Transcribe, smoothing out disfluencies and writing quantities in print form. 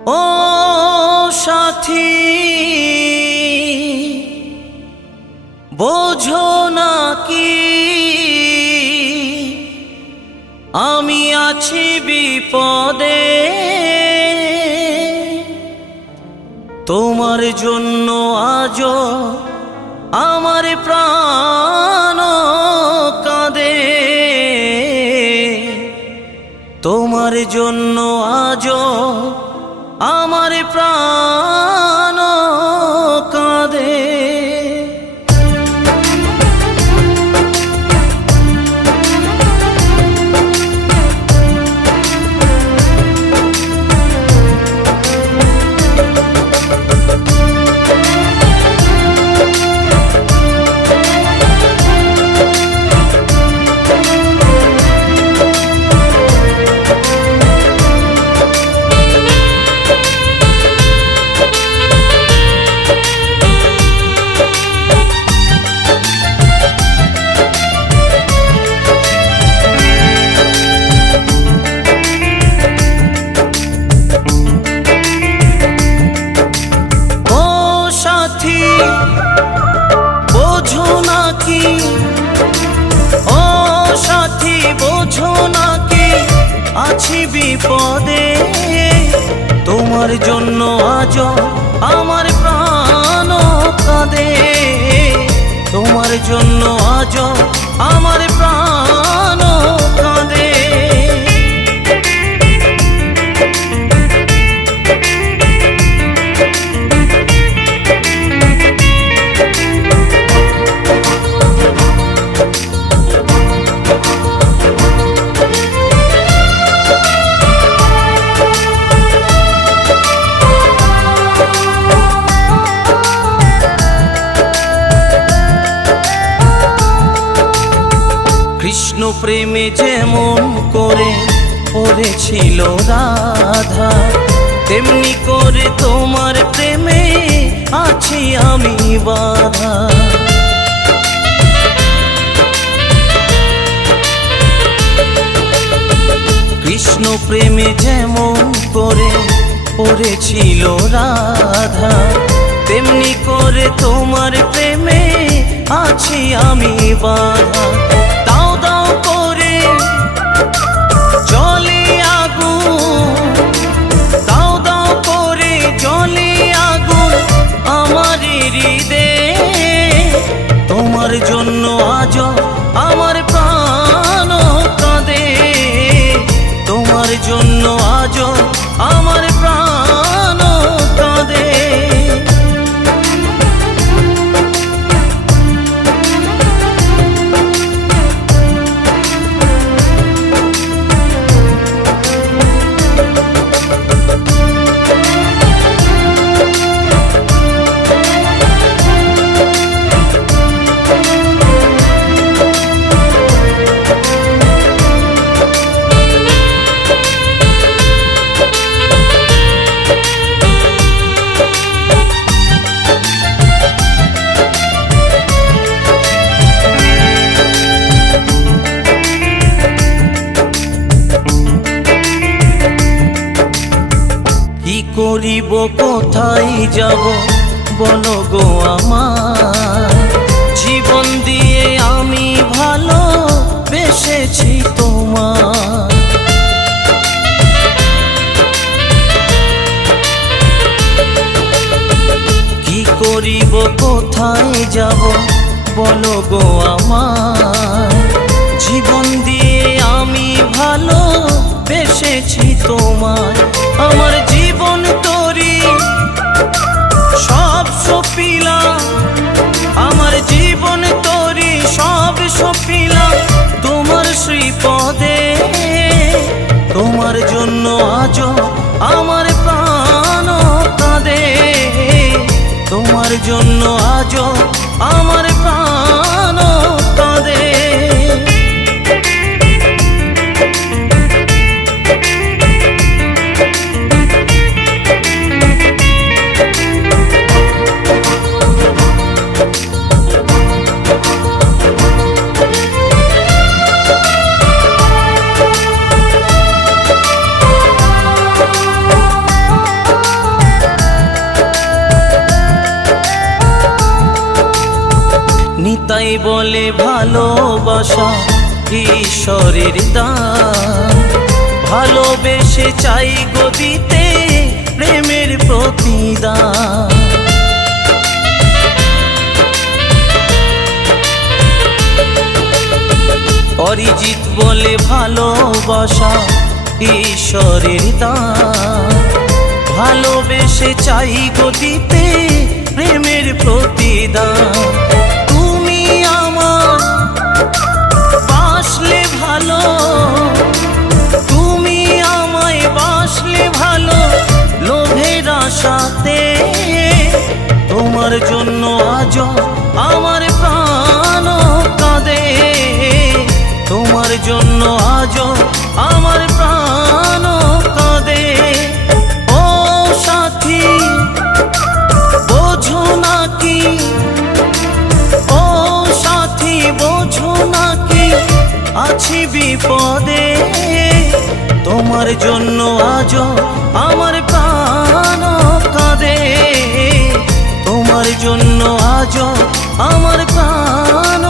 ও সাথী বোঝো না কি আমি আছি বিপদে, তোমার জন্য আজও আমার প্রাণ কাঁদে, তোমার জন্য আজও আমার প্রাণ কাঁদে। বোঝো নাকি ও সাথী বোঝো নাকি আছি বিপদে, তোমার জন্য আজও আমার প্রাণ কাঁদে, তোমার জন্য আজও আমার প্রাণ কাঁদে। কৃষ্ণ প্রেমে যেমন করে পড়েছিল রাধা, তেমনি করে তোমার প্রেমে আছি আমি বাধা। কৃষ্ণ প্রেমে যেমন করে পড়েছিল রাধা, তেমনি করে তোমার প্রেমে আছি আমি বাধা। দাও দাও করে জলে আগুন, দাও দাও করে জলে আগুন আমার হৃদয়ে, তোমার জন্য আজও আমার প্রাণ কাঁদে, তোমার জন্য আজও আমার প্রাণ কাঁদে। কি করিব কোথায় যাব বলো গো আমার, জীবন দিয়ে আমি ভালো বেসেছি তোমার। কি করিব কোথায় যাব বলো গো আমার, জীবন দিয়ে আমি ভালো বেসেছি তোমার। আমার জীবন তোরি সব সপিলাম, আমার জীবন তোরি সব সপিলাম তোমার শ্রীপদে, তোমার জন্য আজও আমার প্রাণ কাঁদে, তোমার জন্য আজও আমার প্রাণ কাঁদে। বলে ভালোবাসা ঈশ্বরের দান, ভালোবেসে চাই গো দিতে প্রেমের প্রতিদান। অরিজিৎ বলে ভালোবাসা ঈশ্বরের দান, ভালোবেসে চাই গো দিতে প্রেমের প্রতিদান। তুমি আমার বাসলে ভালো, তুমি আমায় বাসলে ভালো লোভের আশাতে, তোমার জন্য আজ আমার প্রাণ কাঁদে, তোমার জন্য আজ আমার প্রাণ কাঁদে। ও সাথী বোঝো নাকি, ও সাথী বোঝো নাকি আছি বিপদে, তোমার জন্য আজ আমার প্রাণ কাঁদে, তোমার জন্য আজ আমার প্রাণ